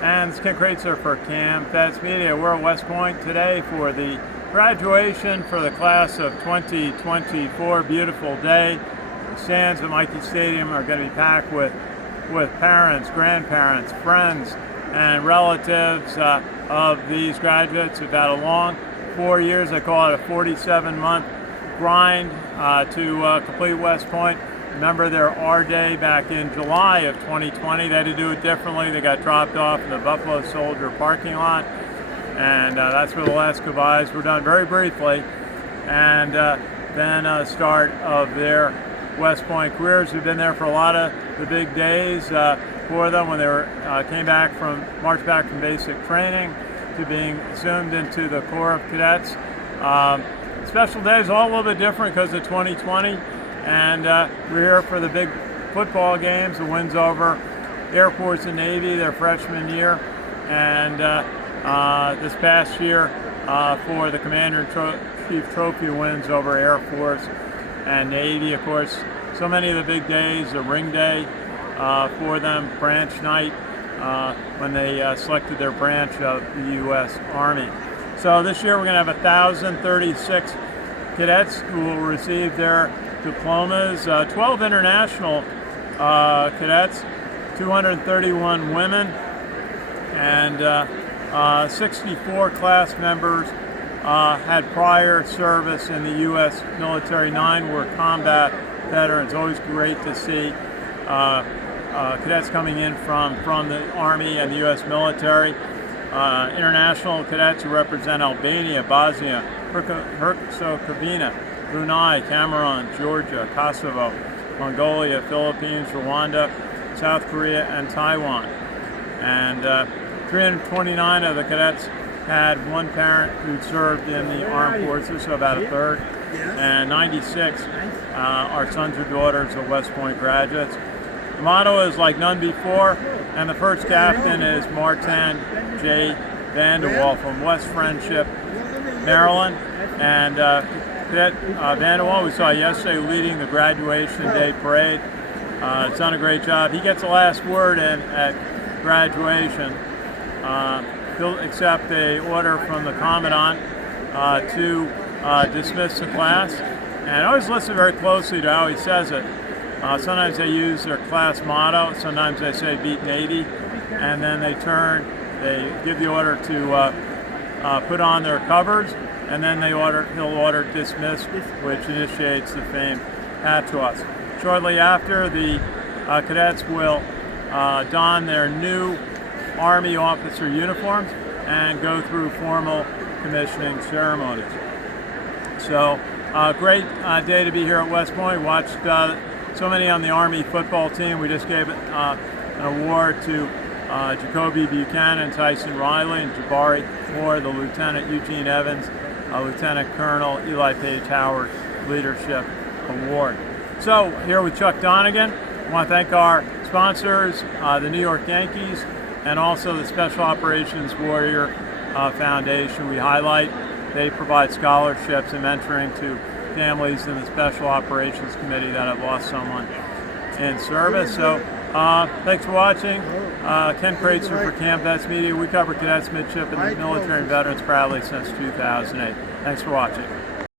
And it's Ken Kraetzer for Cam Vets Media. We're at West Point today for the graduation for the class of 2024. Beautiful day. The stands at Michie Stadium are going to be packed with parents, grandparents, friends, and relatives of these graduates who've had a long 4 years. I call it a 47-month grind to complete West Point. Remember their R Day back in July of 2020. They had to do it differently. They got dropped off in the Buffalo Soldier parking lot, and that's where the last goodbyes were done very briefly. And then start of their West Point careers. We've been there for a lot of the big days for them when they marched back from basic training to being assumed into the Corps of Cadets. Special days, all a little bit different because of 2020. And we're here for the big football games, the wins over Air Force and Navy their freshman year, and this past year for the Commander-in-Chief Trophy wins over Air Force and Navy. Of course, so many of the big days, the ring day for them, branch night, when they selected their branch of the U.S. Army. So this year we're going to have 1,036 cadets who will receive their diplomas, 12 international cadets, 231 women, and 64 class members had prior service in the U.S. military. 9 were combat veterans. Always great to see cadets coming in from the Army and the U.S. military. International cadets who represent Albania, Bosnia, Herzegovina, Brunei, Cameroon, Georgia, Kosovo, Mongolia, Philippines, Rwanda, South Korea, and Taiwan. And 329 of the cadets had one parent who served in the armed forces, so about a third. And 96 are sons or daughters of West Point graduates. The motto is like none before, and the first captain is Martin J. Vanderwall from West Friendship, Maryland. And Cadet Vanderwall, we saw yesterday leading the graduation day parade. He's done a great job. He gets the last word in at graduation. He'll accept a order from the Commandant to dismiss the class. And I always listen very closely to how he says it. Sometimes they use their class motto, sometimes they say beat Navy, and then they give the order to put on their covers, and then he'll order dismissed, which initiates the famed hat toss. Shortly after, the cadets will don their new Army officer uniforms and go through formal commissioning ceremonies. So, great day to be here at West Point. Watched so many on the Army football team. We just gave an award to Jacoby Buchanan, Tyson Riley, and Jabari Moore, the Lieutenant Eugene Evans, Lieutenant Colonel Eli Page Howard Leadership Award. So here with Chuck Donegan, I want to thank our sponsors, the New York Yankees, and also the Special Operations Warrior Foundation. We highlight they provide scholarships and mentoring to families in the Special Operations Committee that have lost someone in service. So thanks for watching. Ken Kraetzer for Cam Vets Media. We cover cadets, midshipmen, military, and veterans proudly since 2008. Thanks for watching.